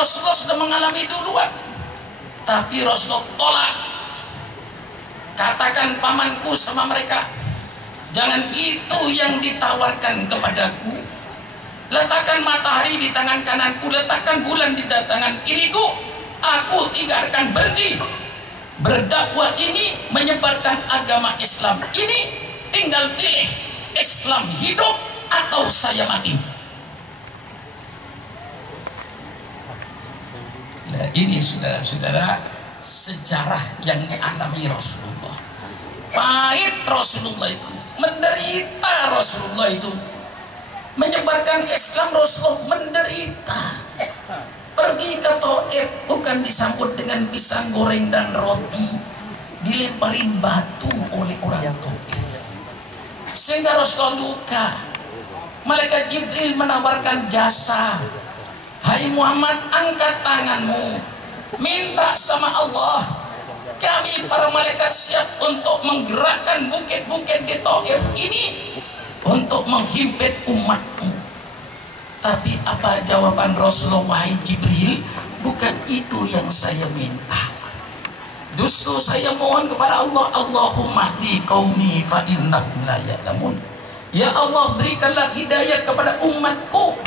Rasulullah sudah mengalami duluan, tapi Rasulullah tolak. Katakan pamanku sama mereka, jangan itu yang ditawarkan kepadaku. Letakkan matahari di tangan kananku, letakkan bulan di tangan kiriku, aku tidak akan berhenti berdakwah ini, menyebarkan agama Islam ini. Tinggal pilih, Islam hidup atau saya mati. Nah, ini saudara-saudara sejarah yang dialami Rasulullah. Pahit Rasulullah itu, menderita Rasulullah itu, menyebarkan Islam Rasulullah menderita. Pergi ke Taif bukan disambut dengan pisang goreng dan roti, dilemparin batu oleh orang Taif, sehingga Rasulullah luka. Malaikat Jibril menawarkan jasa, hai Muhammad, angkat tanganmu, minta sama Allah, kami para malaikat siap untuk menggerakkan bukit-bukit di Taif ini untuk menghimpit umatmu. Tapi apa jawaban Rasulullah? Wahai Jibril, bukan itu yang saya minta. Justru saya mohon kepada Allah, Allahumma hdi qaumi fa innahum la ya'lamun. Ya Allah, berikanlah hidayah kepada umatku.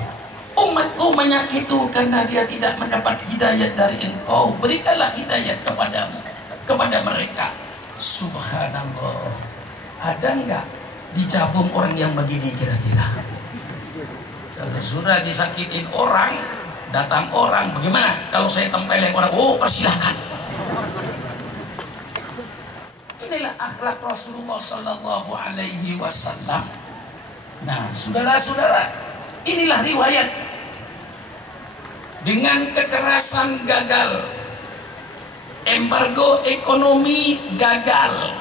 Umatku menyakiti karena dia tidak mendapat hidayah dari Engkau. Berikanlah hidayah kepadamu, kepada mereka. Subhanallah. Ada enggak dijabung orang yang begini kira-kira? Kalau sudah disakitin orang, datang orang, bagaimana? Kalau saya tempelin orang, oh persilahkan. Inilah akhlak Rasulullah Sallallahu Alaihi Wasallam. Nah, saudara-saudara, inilah riwayat. Dengan kekerasan gagal, embargo ekonomi gagal,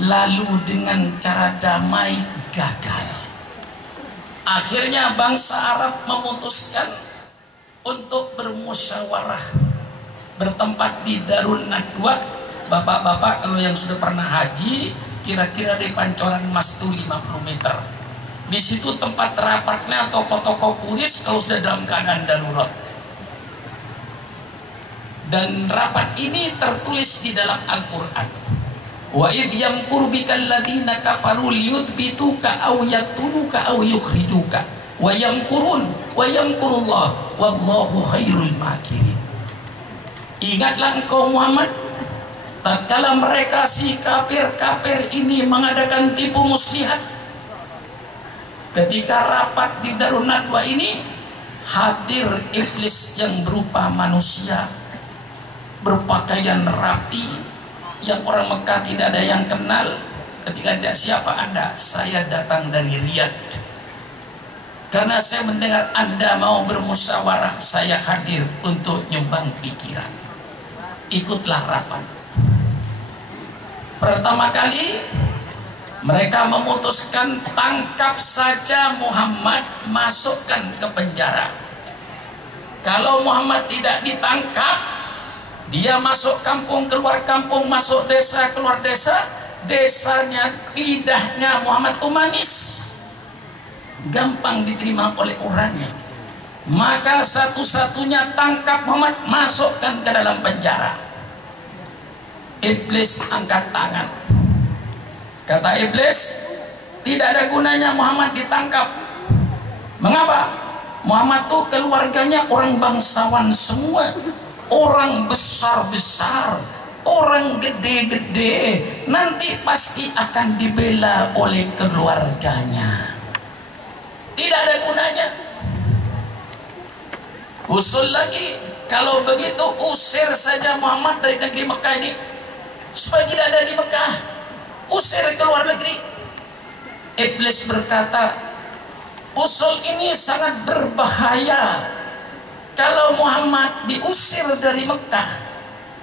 lalu dengan cara damai gagal. Akhirnya bangsa Arab memutuskan untuk bermusyawarah, bertempat di Darun Nadwa. Bapak-bapak kalau yang sudah pernah haji, kira-kira di Pancoran Mas itu 50 meter. Di situ tempat rapatnya toko-toko kuris kalau sudah dalam keadaan darurat. Dan rapat ini tertulis di dalam Al-Quran. Wa idh yamkuru bikal ladzina kafaru liyuthbituka aw yaqtuluka aw yukhrijuka wa yamkurun wa yamkurullah wallahu khairul makirin. Ingatlah engkau Muhammad, tatkala mereka si kafir-kafir ini mengadakan tipu muslihat, ketika rapat di Darun Nadwa ini hadir iblis yang berupa manusia, berpakaian rapi, yang orang Mekah tidak ada yang kenal. Ketika tidak, siapa Anda? Saya datang dari Riyadh. Karena saya mendengar Anda mau bermusyawarah, saya hadir untuk nyumbang pikiran. Ikutlah rapat. Pertama kali mereka memutuskan tangkap saja Muhammad, masukkan ke penjara. Kalau Muhammad tidak ditangkap, dia masuk kampung, keluar kampung, masuk desa, keluar desa, desanya, lidahnya Muhammad itu manis, gampang diterima oleh orangnya. Maka satu-satunya tangkap Muhammad, masukkan ke dalam penjara. Iblis angkat tangan. Kata iblis, tidak ada gunanya Muhammad ditangkap. Mengapa? Muhammad tuh keluarganya orang bangsawan semua, orang besar-besar, orang gede-gede, nanti pasti akan dibela oleh keluarganya. Tidak ada gunanya. Usul lagi, kalau begitu usir saja Muhammad dari negeri Mekah ini, supaya tidak ada di Mekah, usir ke luar negeri. Iblis berkata, usul ini sangat berbahaya. Kalau Muhammad diusir dari Mekah,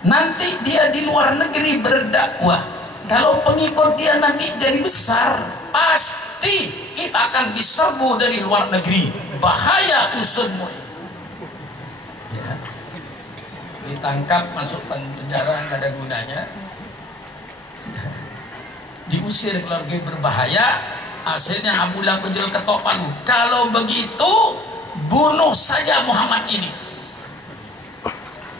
nanti dia di luar negeri berdakwah. Kalau pengikut dia nanti jadi besar, pasti kita akan diserbu dari luar negeri. Bahaya usulmu. Ya. Ditangkap, masuk penjara, nggak ada gunanya. Diusir keluarga berbahaya. Hasilnya Abu Lahab ketok palu. Kalau begitu, bunuh saja Muhammad ini.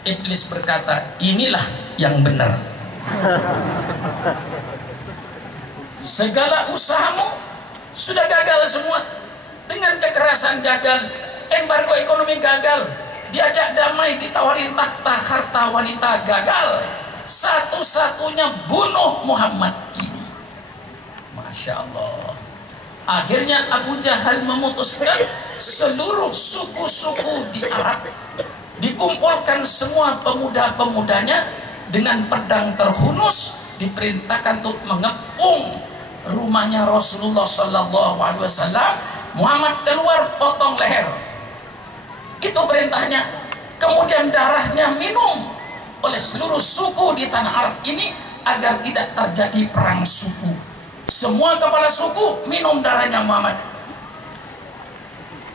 Iblis berkata, inilah yang benar. Segala usahamu sudah gagal semua. Dengan kekerasan gagal, embargo ekonomi gagal, diajak damai, ditawarin tahta, harta wanita gagal. Satu-satunya bunuh Muhammad ini. Masya Allah. Akhirnya Abu Jahal memutuskan seluruh suku-suku di Arab dikumpulkan semua pemuda-pemudanya dengan pedang terhunus, diperintahkan untuk mengepung rumahnya Rasulullah Sallallahu Alaihi Wasallam. Muhammad keluar, potong leher. Itu perintahnya. Kemudian darahnya minum oleh seluruh suku di tanah Arab ini agar tidak terjadi perang suku. Semua kepala suku minum darahnya Muhammad.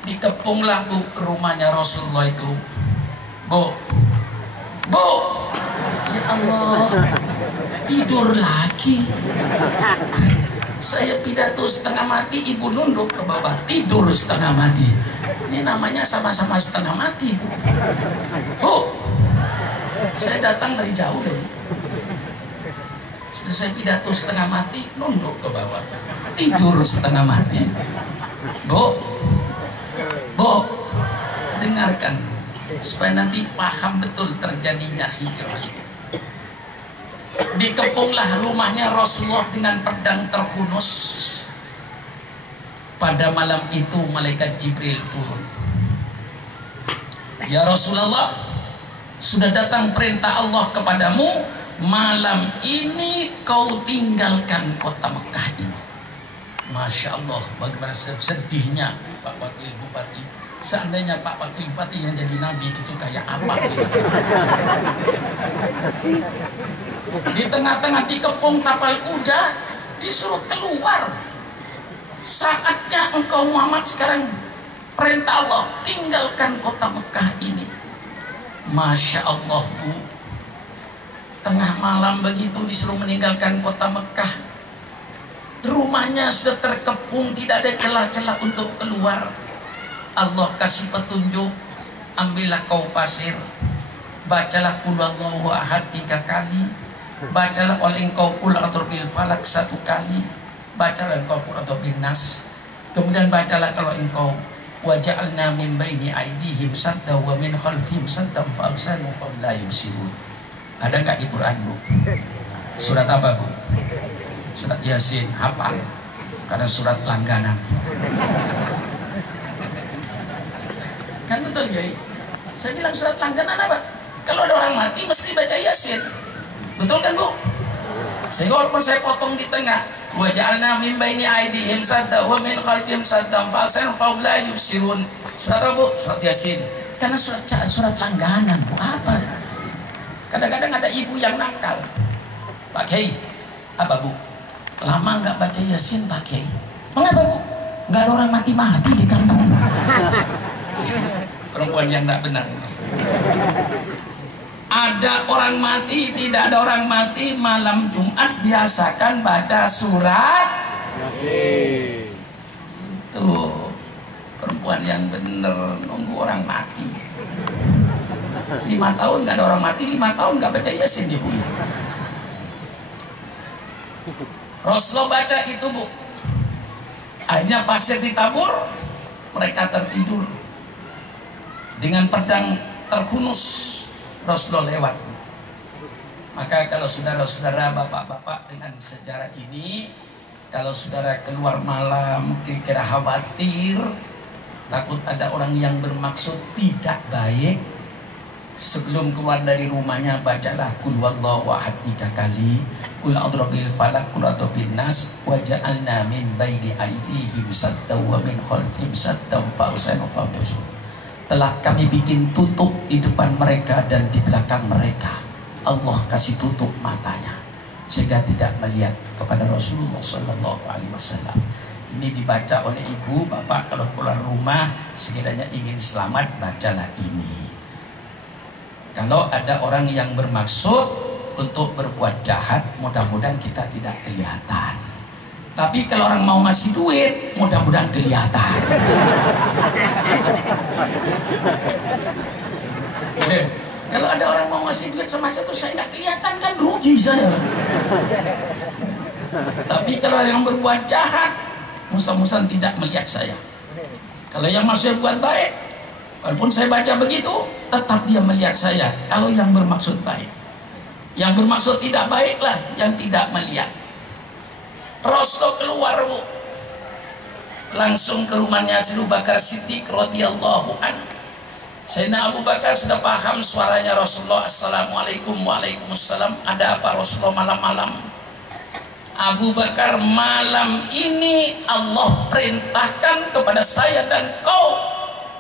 Dikepunglah Bu ke rumahnya Rasulullah itu. Bu, ya Allah, tidur lagi. Saya pidato setengah mati, ibu nunduk ke bawah, tidur setengah mati. Ini namanya sama-sama setengah mati, Bu. Bu, saya datang dari jauh, Bu. Sudah saya pidato setengah mati, nunduk ke bawah, tidur setengah mati. Bu, dengarkan supaya nanti paham betul terjadinya hijrah ini. Dikepunglah rumahnya Rasulullah dengan pedang terhunus. Pada malam itu malaikat Jibril turun. Ya Rasulullah, sudah datang perintah Allah kepadamu, malam ini kau tinggalkan kota Mekah ini. Masya Allah, bagaimana sedihnya Pak Wakil Bupati. Seandainya Pak Wakil Bupati yang jadi nabi itu kayak apa kira-kira? Di tengah-tengah dikepung kapal kuda, disuruh keluar. Saatnya engkau Muhammad sekarang, perintah Allah, tinggalkan kota Mekah ini. Masya Allah, Bu, tengah malam begitu disuruh meninggalkan kota Mekah. Rumahnya sudah terkepung, tidak ada celah-celah untuk keluar. Allah kasih petunjuk, ambillah kau pasir, bacalah qul huwallahu ahad 3 kali, bacalah oleh engkau qul a'udzu falak 1 kali, bacalah engkau qul a'udzu binnas, kemudian bacalah kalau engkau waja'alna min baini aydihim sadda wa min khalfihim saddan fa'alsanu fa la yubsirun. Ada enggak di Quran, Bu? Surat apa, Bu? Surat Yasin, hafal, karena surat langganan. Kan betul, Yai? Saya bilang surat langganan apa? Kalau ada orang mati mesti baca Yasin. Betul kan, Bu? Sehingga walaupun saya potong di tengah, wa ja'alna min baini aydihim sadda wa min khalfihim saddan fa'alsanu fa la yubsirun. Surat apa, Bu? Surat Yasin. Karena surat langganan, Bu. Apa? Kadang-kadang ada ibu yang nakal. Pak Kiai, apa, Bu? Lama nggak baca Yasin, Pak Kiai. Mengapa, Bu? Nggak ada orang mati-mati di kampung. Perempuan yang tidak benar ini. Ada orang mati, tidak ada orang mati, malam Jumat biasakan baca surat Yasin. Itu perempuan yang benar, nunggu orang mati. 5 tahun nggak ada orang mati, 5 tahun nggak baca Yasin, Ibu. Rasulullah baca itu, Bu. Akhirnya pasir ditabur, mereka tertidur. Dengan pedang terhunus Rasulullah lewat. Maka kalau saudara-saudara, bapak-bapak, dengan sejarah ini, kalau saudara keluar malam kira-kira khawatir, takut ada orang yang bermaksud tidak baik, sebelum keluar dari rumahnya bacalah qul huwallahu ahad 3 kali, qul a'udzu bil falaq, qul a'udzu bin nas, wa ja'alna min baini aydihim saddan wa min khalfihim saddan fa'alsanu fa'udus. Telah kami bikin tutup di depan mereka dan di belakang mereka. Allah kasih tutup matanya sehingga tidak melihat kepada Rasulullah Sallallahu Alaihi Wasallam. Ini dibaca oleh ibu, bapak kalau keluar rumah sekiranya ingin selamat, bacalah ini. Kalau ada orang yang bermaksud untuk berbuat jahat, mudah-mudahan kita tidak kelihatan. Tapi kalau orang mau ngasih duit, mudah-mudahan kelihatan. Kalau ada orang mau ngasih duit sama saya tuh saya nggak kelihatan, kan rugi saya. Tapi kalau yang berbuat jahat, musuh-musuh tidak melihat saya. Kalau yang maksudnya buat baik, walaupun saya baca begitu, tetap dia melihat saya. Kalau yang bermaksud baik, yang bermaksud tidak baiklah yang tidak melihat. Rasul keluar, Bu, langsung ke rumahnya Abu Bakar Siddiq radhiyallahu anhu. Sayyidina Abu Bakar sudah paham suaranya Rasulullah. Assalamualaikum. Waalaikumsalam. Ada apa Rasulullah malam-malam? Abu Bakar, malam ini Allah perintahkan kepada saya dan kau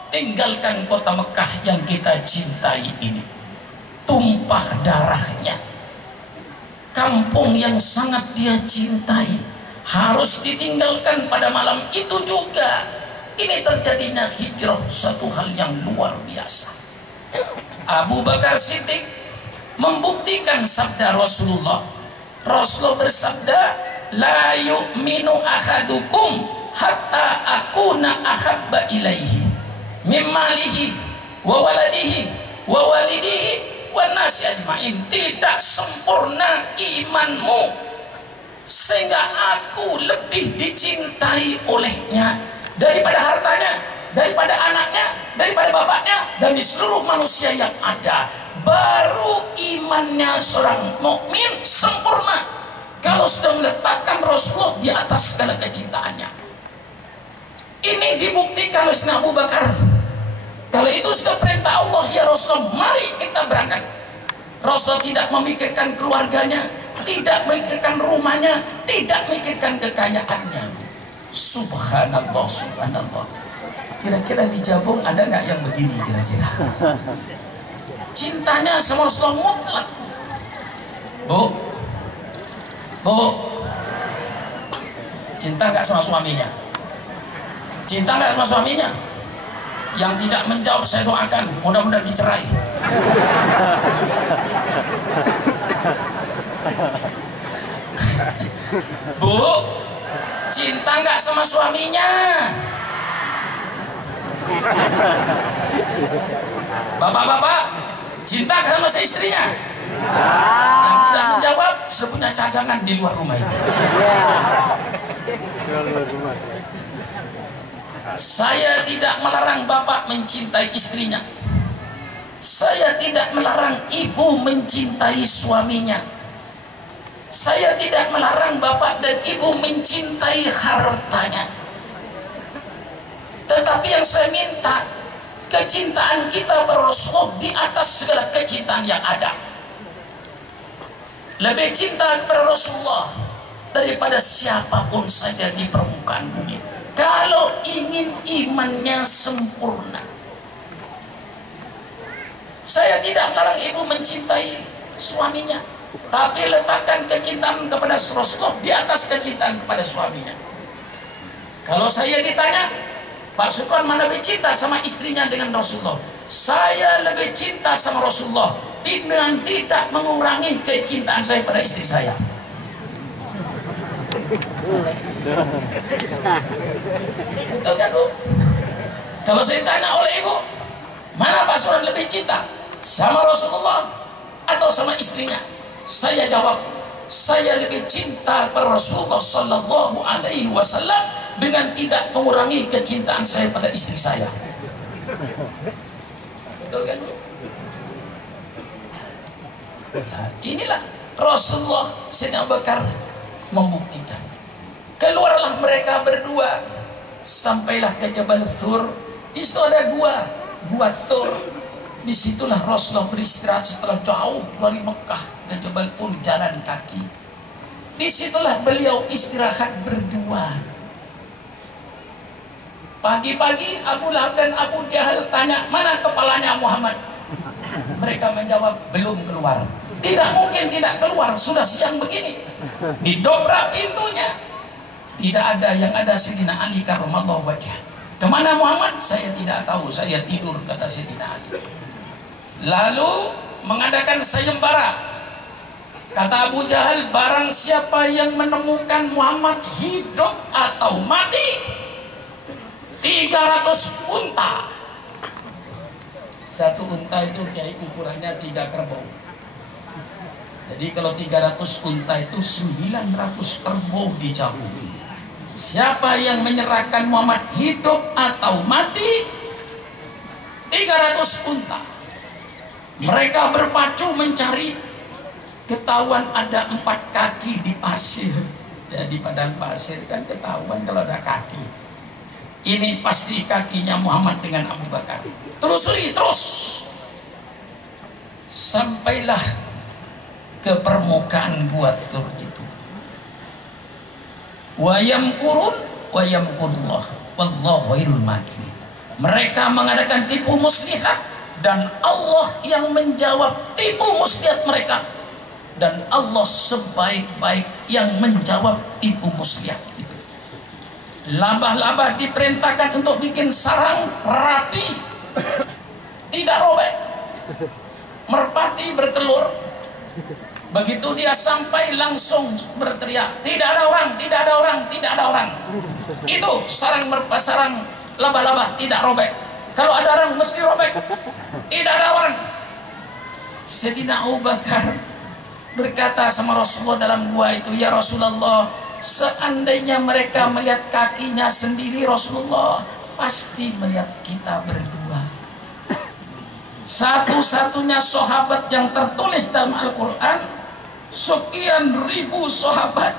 tinggalkan kota Mekah yang kita cintai ini. Tumpah darahnya, kampung yang sangat dia cintai, harus ditinggalkan pada malam itu juga. Ini terjadinya hijrah, satu hal yang luar biasa. Abu Bakar Siddiq membuktikan sabda Rasulullah. Rasulullah bersabda, la yu'minu ahadukum hatta akuna ahabba ilaihi mimmalihi wa waladihi wa walidihi wa nasi ajmain. Tidak sempurna imanmu sehingga aku lebih dicintai olehnya daripada hartanya, daripada anaknya, daripada bapaknya, dan di seluruh manusia yang ada. Baru imannya seorang mukmin sempurna kalau sudah meletakkan Rasulullah di atas segala kecintaannya. Ini dibuktikan oleh Abu Bakar. Kalau itu sudah perintah Allah, ya Rasulullah, mari kita berangkat. Rasulullah tidak memikirkan keluarganya, tidak memikirkan rumahnya, tidak memikirkan kekayaannya. Subhanallah, subhanallah. Kira-kira di Jabung ada nggak yang begini kira-kira? Cintanya sama Rasulullah mutlak. Bu, cinta nggak sama suaminya? Cinta nggak sama suaminya? Yang tidak menjawab saya doakan mudah-mudahan dicerai. Bu, cinta nggak sama suaminya? Bapak-bapak, cinta nggak sama istrinya? Yang tidak menjawab sudah punya cadangan di luar rumah ini. Saya tidak melarang bapak mencintai istrinya. Saya tidak melarang ibu mencintai suaminya. Saya tidak melarang bapak dan ibu mencintai hartanya. Tetapi yang saya minta, kecintaan kita pada Rasulullah di atas segala kecintaan yang ada. Lebih cinta kepada Rasulullah daripada siapapun saja di permukaan bumi. Kalau ingin imannya sempurna. Saya tidak melarang ibu mencintai suaminya, tapi letakkan kecintaan kepada Rasulullah di atas kecintaan kepada suaminya. Kalau saya ditanya, Pak Supran mana lebih cinta sama istrinya dengan Rasulullah? Saya lebih cinta sama Rasulullah dengan tidak mengurangi kecintaan saya pada istri saya. Betul kan, Bu? Kalau saya tanya oleh ibu, mana Pak Supran lebih cinta? Sama Rasulullah atau sama istrinya? Saya jawab, saya lebih cinta pada Rasulullah Sallallahu Alaihi Wasallam dengan tidak mengurangi kecintaan saya pada istri saya. Betul kan, Bu? Nah, inilah Rasulullah Sayyidina Abu Bakar membuktikan. Keluarlah mereka berdua, sampailah ke Jabal Thur. Di situ ada gua Thur. Disitulah Rasulullah beristirahat setelah jauh dari Mekah ke Jabal Thur jalan kaki. Disitulah beliau istirahat berdua. Pagi-pagi Abu Lahab dan Abu Jahal tanya, mana kepalanya Muhammad? Mereka menjawab, belum keluar. Tidak mungkin tidak keluar, sudah siang begini. Didobrak pintunya, tidak ada. Yang ada Sayyidina Ali karramallahu wajhah. Kemana Muhammad? Saya tidak tahu, saya tidur, kata Sayyidina Ali. Lalu mengadakan sayembara. Kata Abu Jahal, barang siapa yang menemukan Muhammad hidup atau mati, 300 unta. Satu unta itu kayak ukurannya 3 kerbau. Jadi kalau 300 unta itu 900 kerbau dicabuli. Siapa yang menyerahkan Muhammad hidup atau mati, 300 unta. Mereka berpacu mencari. Ketahuan ada 4 kaki di pasir. Ya, di padang pasir kan ketahuan kalau ada kaki. Ini pasti kakinya Muhammad dengan Abu Bakar. Telusuri terus. Sampailah ke permukaan gua Tur itu. Wa yamkurun wa yamkurullah wallahu khairul makirin. Mereka mengadakan tipu muslihat dan Allah yang menjawab tipu muslihat mereka. Dan Allah sebaik-baik yang menjawab tipu muslihat itu. Labah-labah diperintahkan untuk bikin sarang rapi, tidak robek. Merpati bertelur. Begitu dia sampai langsung berteriak, tidak ada orang, tidak ada orang, tidak ada orang. Itu sarang labah-labah tidak robek. Kalau ada orang mesti robek. Tidak ada orang. Sayyidina Abu Bakar berkata sama Rasulullah dalam gua itu, ya Rasulullah, seandainya mereka melihat kakinya sendiri, Rasulullah pasti melihat kita berdua. Satu-satunya sahabat yang tertulis dalam Al-Quran, sekian ribu sahabat,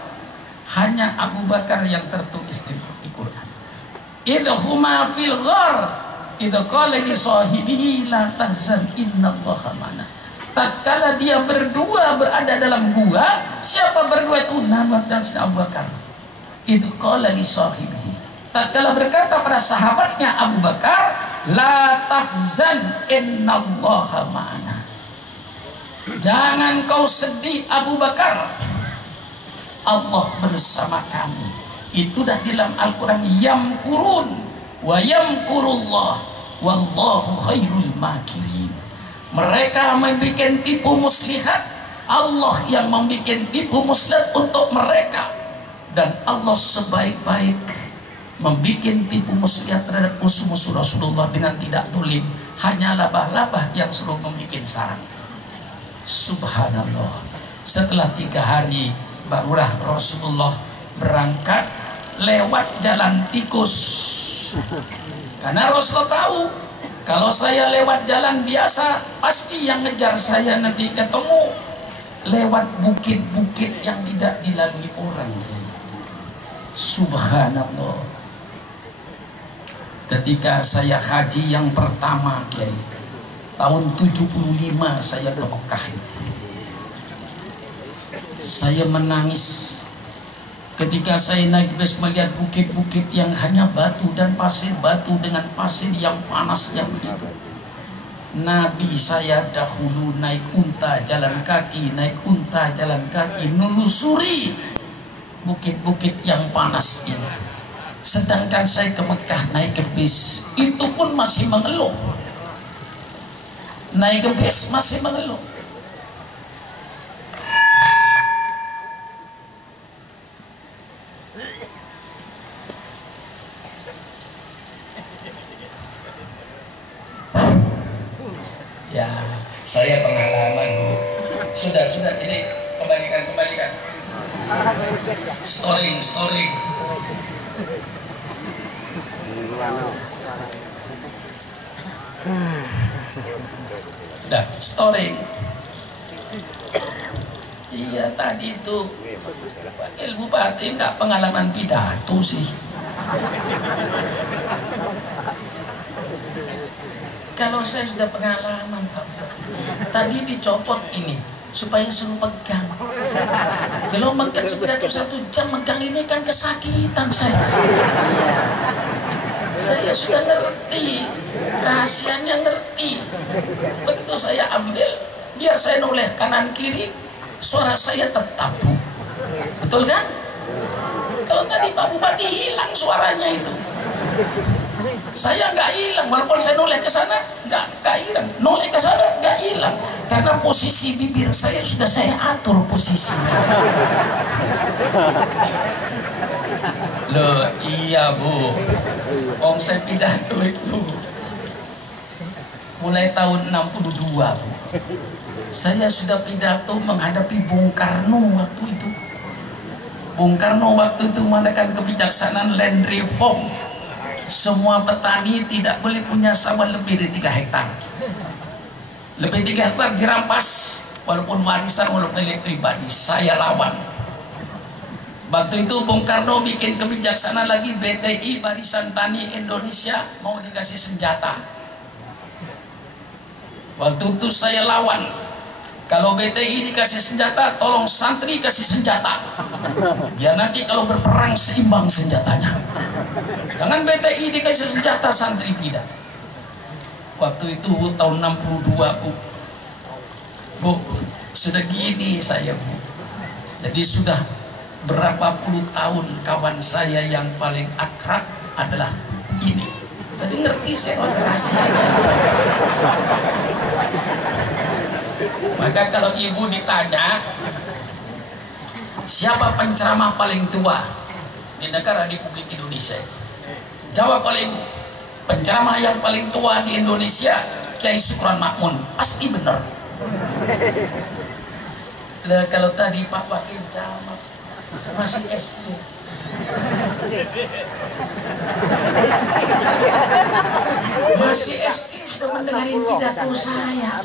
hanya Abu Bakar yang tertulis di Quran. Idhuma fil ghar idh qala li sahibihi la tahzan innallaha ma'ana. Tatkala dia berdua berada dalam gua, siapa berdua itu? Muhammad dan Abu Bakar. Idh qala li sahibihi, tatkala berkata pada sahabatnya Abu Bakar, la tahzan innallaha ma'ana. Jangan kau sedih Abu Bakar, Allah bersama kami. Itu dah di dalam Al-Quran. Yamkurun wa yamkurullah wallahu khairul makirin. Mereka membuat tipu muslihat, Allah yang membuat tipu muslihat untuk mereka. Dan Allah sebaik-baik membuat tipu muslihat terhadap musuh-musuh Rasulullah dengan tidak tulim. Hanya labah-labah yang suruh membuat sarang. Subhanallah. Setelah 3 hari barulah Rasulullah berangkat lewat jalan tikus. Karena Rasulullah tahu, kalau saya lewat jalan biasa, pasti yang ngejar saya nanti ketemu lewat bukit-bukit yang tidak dilalui orang. Subhanallah. Ketika saya haji yang pertama, Kiai, tahun 75 saya ke Mekah itu, saya menangis ketika saya naik bus melihat bukit-bukit yang hanya batu dan pasir, batu dengan pasir yang panasnya begitu. Nabi saya dahulu naik unta jalan kaki, naik unta jalan kaki, menelusuri bukit-bukit yang panas ini. Sedangkan saya ke Mekah naik ke bis, itu pun masih mengeluh. Naik ke bis masih mengeluh. Ya, saya pengalaman, Bu. Sudah, ini kembalikan. Story. Dah, story. Iya, tadi itu Wakil Bupati nggak pengalaman pidato sih. Kalau saya sudah pengalaman, Pak Bupati. Tadi dicopot ini supaya suruh pegang. Kalau megang pidato 1 jam, megang ini kan kesakitan saya. Saya sudah ngerti, rahasianya ngerti. Begitu saya ambil, biar saya noleh kanan kiri, suara saya tetap, Bu. Betul kan? Kalau tadi Pak Bupati hilang suaranya itu. Saya nggak hilang, walaupun saya noleh ke sana nggak hilang, noleh ke sana nggak hilang karena posisi bibir saya sudah saya atur posisinya. Loh iya Bu, om saya pidato itu mulai tahun 62 Bu. Saya sudah pidato menghadapi Bung Karno waktu itu. Bung Karno waktu itu mengadakan kebijaksanaan land reform. Semua petani tidak boleh punya sawah lebih dari 3 hektar. Lebih 3 hektar dirampas, walaupun warisan, walaupun milik pribadi. Saya lawan. Waktu itu Bung Karno bikin kebijaksanaan lagi, BTI Barisan Tani Indonesia mau dikasih senjata. Waktu itu saya lawan. Kalau BTI dikasih senjata, tolong santri kasih senjata. Biar nanti kalau berperang seimbang senjatanya. Jangan BTI dikasih senjata, santri tidak. Waktu itu tahun 62 Bu. Bu, sudah gini saya Bu. Jadi sudah berapa puluh tahun kawan saya yang paling akrab adalah ini. Tadi ngerti saya nggak usah rahasia. Maka kalau ibu ditanya siapa penceramah paling tua di negara Republik Indonesia, jawab oleh ibu, penceramah yang paling tua di Indonesia Kiai Sukron Makmun. Pasti benar. Lah kalau tadi Pak Wakil jawab masih SD. Masih SD sudah mendengarin pidato saya.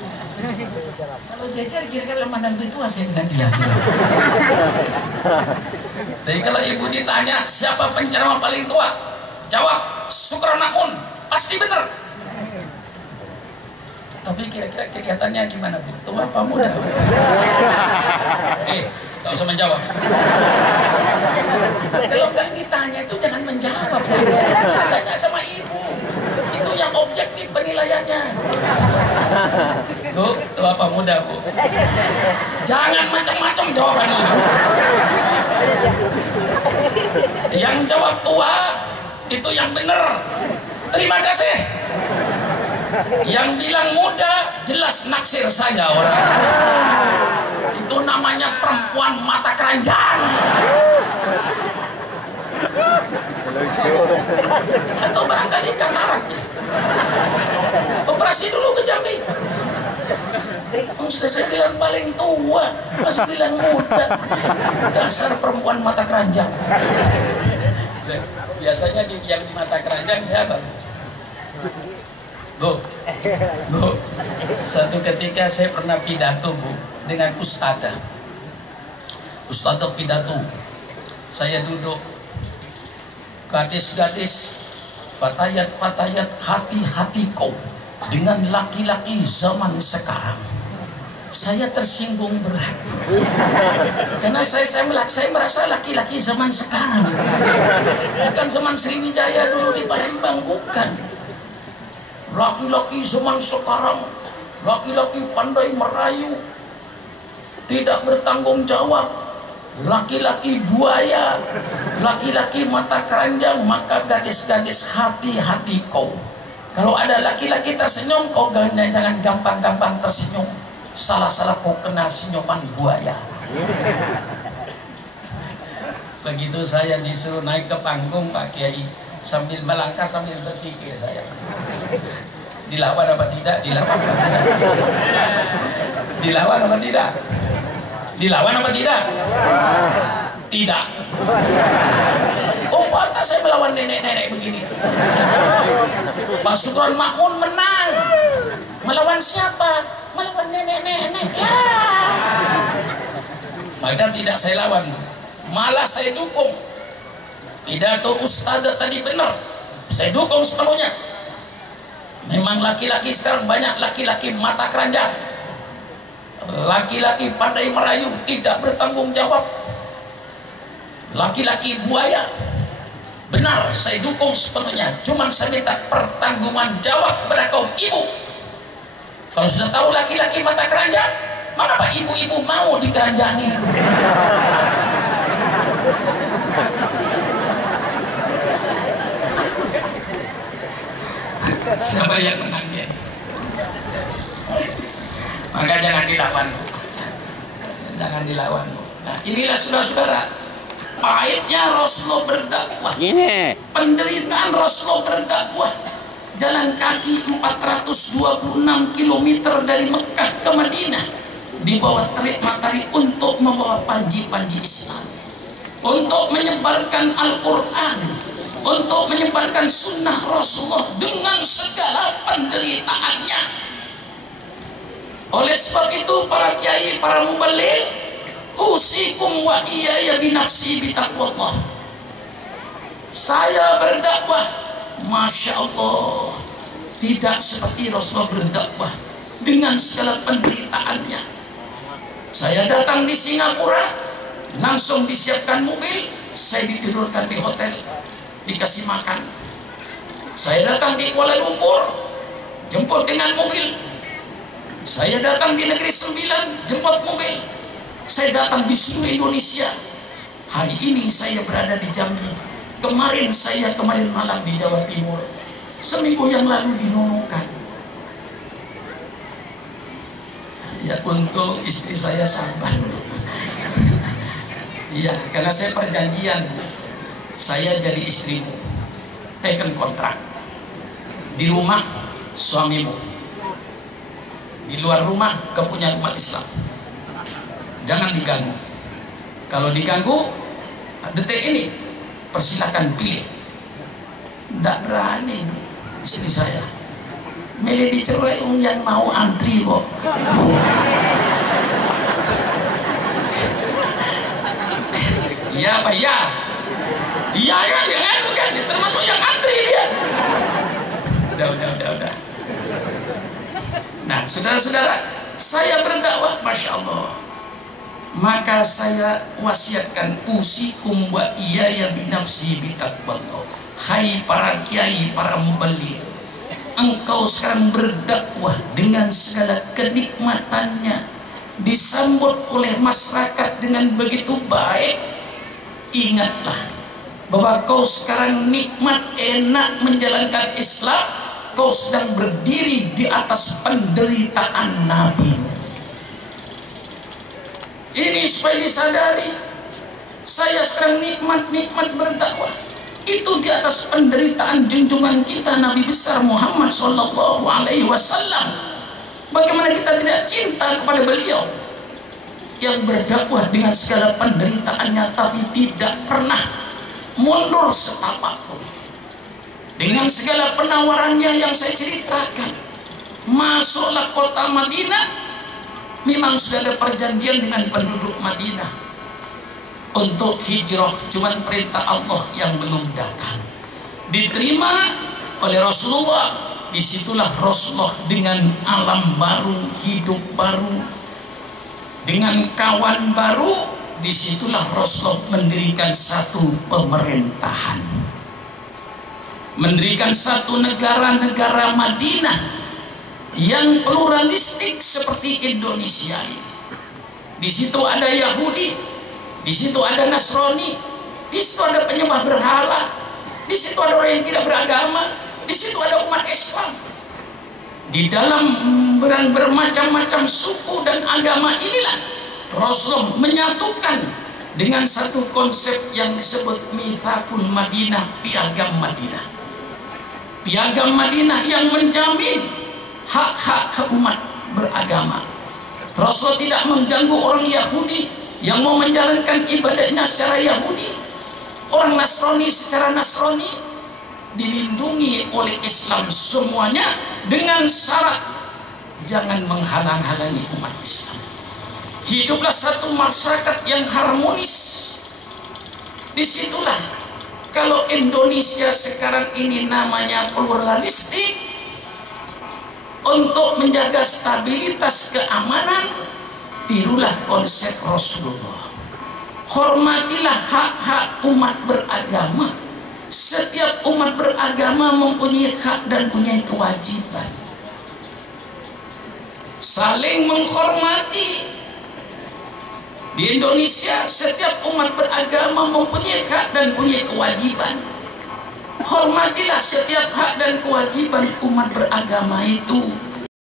Kalau diajar kira-kira mana lebih tua saya dengan dia. Jadi kalau ibu ditanya siapa penceramah paling tua, jawab Sukron Makmun. Pasti benar. Tapi kira-kira kelihatannya gimana Bu? Tua apa muda? Gak usah menjawab. Kalau nggak ditanya itu jangan menjawab. Saya tanya sama ibu. Itu yang objektif penilaiannya. Bu, tua apa muda Bu? Jangan macam-macam jawabannya. Yang jawab tua itu yang benar. Terima kasih. Yang bilang muda jelas naksir saya orang. Itu namanya perempuan mata keranjang. Atau barangkali katarak. Operasi dulu ke Jambi. Sudah saya bilang paling tua, masih bilang muda. Dasar perempuan mata keranjang. Biasanya yang di mata keranjang siapa? Bu, satu ketika saya pernah pidato Bu dengan ustadzah pidato. Saya duduk, gadis-gadis, fatayat-fatayat, hati-hati kau dengan laki-laki zaman sekarang. Saya tersinggung berat karena saya merasa laki-laki zaman sekarang, bukan zaman Sriwijaya dulu di Palembang, bukan. Laki-laki zaman sekarang, laki-laki pandai merayu, tidak bertanggung jawab, laki-laki buaya, laki-laki mata keranjang. Maka gadis-gadis hati-hati kau. Kalau ada laki-laki tersenyum, kau jangan gampang-gampang tersenyum. Salah-salah kau kena senyuman buaya. Begitu saya disuruh naik ke panggung Pak Kiai, sambil melangkah sambil berpikir saya, dilawan apa tidak, dilawan apa tidak, dilawan apa tidak, dilawan apa tidak, tidak. Oh pantas saya melawan nenek-nenek begini. Pak Sukron Makmun menang. Melawan siapa? Melawan nenek-nenek. Ya. Maka tidak saya lawan, malah saya dukung. Pidato ustadzah tadi benar, saya dukung sepenuhnya. Memang laki-laki sekarang banyak laki-laki mata keranjang, laki-laki pandai merayu, tidak bertanggung jawab, laki-laki buaya. Benar, saya dukung sepenuhnya. Cuman saya minta pertanggungan jawab kepada kaum ibu. Kalau sudah tahu laki-laki mata keranjang, mengapa ibu-ibu mau dikeranjangi? Siapa yang menang ya? Maka jangan dilawan, Bu. Jangan dilawan, Bu. Nah, inilah saudara-saudara, pahitnya Rasulullah berdakwah, penderitaan Rasulullah berdakwah, jalan kaki 426 km dari Mekah ke Madinah, di bawah terik matahari untuk membawa panji-panji Islam, untuk menyebarkan Al-Quran, untuk menyebarkan sunnah Rasulullah dengan segala penderitaannya. Oleh sebab itu para kiai, para mubaligh, usikum wa iyaya binafsi bitaqwallah. Saya berdakwah, Masya Allah, tidak seperti Rasulullah berdakwah dengan segala penderitaannya. Saya datang di Singapura, langsung disiapkan mobil, saya ditidurkan di hotel, dikasih makan. Saya datang di Kuala Lumpur, jemput dengan mobil. Saya datang di Negeri Sembilan, jemput mobil. Saya datang di seluruh Indonesia. Hari ini saya berada di Jambi. Kemarin malam di Jawa Timur. Seminggu yang lalu di Nunukan. Ya, untung istri saya sabar. Iya, karena saya perjanjian, Bu. Saya jadi istrimu, taken kontrak. Di rumah suamimu, di luar rumah kepunyaan umat Islam. Jangan diganggu. Kalau diganggu, detik ini persilakan pilih. Tidak berani istri saya, milih dicerai yang mau antri kok. Iya Pak, iya. Iya kan, kan, termasuk yang antri dia. Udah. Nah, saudara-saudara, saya berdakwah, Masya Allah. Maka saya wasiatkan, usikum wa iyaya binafsi bitaqwallah. Hai para kiai, para mubaligh, engkau sekarang berdakwah dengan segala kenikmatannya, disambut oleh masyarakat dengan begitu baik. Ingatlah bahwa kau sekarang nikmat, enak menjalankan Islam. Kau sedang berdiri di atas penderitaan Nabi. Ini supaya disadari, saya sekarang nikmat berdakwah itu di atas penderitaan junjungan kita Nabi besar Muhammad Sallallahu Alaihi Wasallam. Bagaimana kita tidak cinta kepada beliau yang berdakwah dengan segala penderitaannya, tapi tidak pernah mundur setapak pun. Dengan segala penawarannya yang saya ceritakan, masuklah kota Madinah. Memang sudah ada perjanjian dengan penduduk Madinah untuk hijrah, cuman perintah Allah yang belum datang. Diterima oleh Rasulullah. Disitulah Rasulullah dengan alam baru, hidup baru, dengan kawan baru. Disitulah Rasulullah mendirikan satu pemerintahan, mendirikan satu negara Madinah yang pluralistik seperti Indonesia ini. Di situ ada Yahudi, di situ ada Nasrani, di situ ada penyembah berhala, di situ ada orang yang tidak beragama, di situ ada umat Islam. Di dalam bermacam-macam suku dan agama inilah Rasulullah menyatukan dengan satu konsep yang disebut Mitsaqul Madinah, piagam Madinah. Piagam Madinah yang menjamin hak-hak umat beragama. Rasul tidak mengganggu orang Yahudi yang mau menjalankan ibadahnya secara Yahudi. Orang Nasrani secara Nasrani, dilindungi oleh Islam semuanya dengan syarat jangan menghalang-halangi umat Islam. Hiduplah satu masyarakat yang harmonis. Disitulah kalau Indonesia sekarang ini namanya pluralistik, untuk menjaga stabilitas keamanan, tirulah konsep Rasulullah. Hormatilah hak-hak umat beragama. Setiap umat beragama mempunyai hak dan punya kewajiban. Saling menghormati. Di Indonesia setiap umat beragama mempunyai hak dan punya kewajiban. Hormatilah setiap hak dan kewajiban umat beragama itu.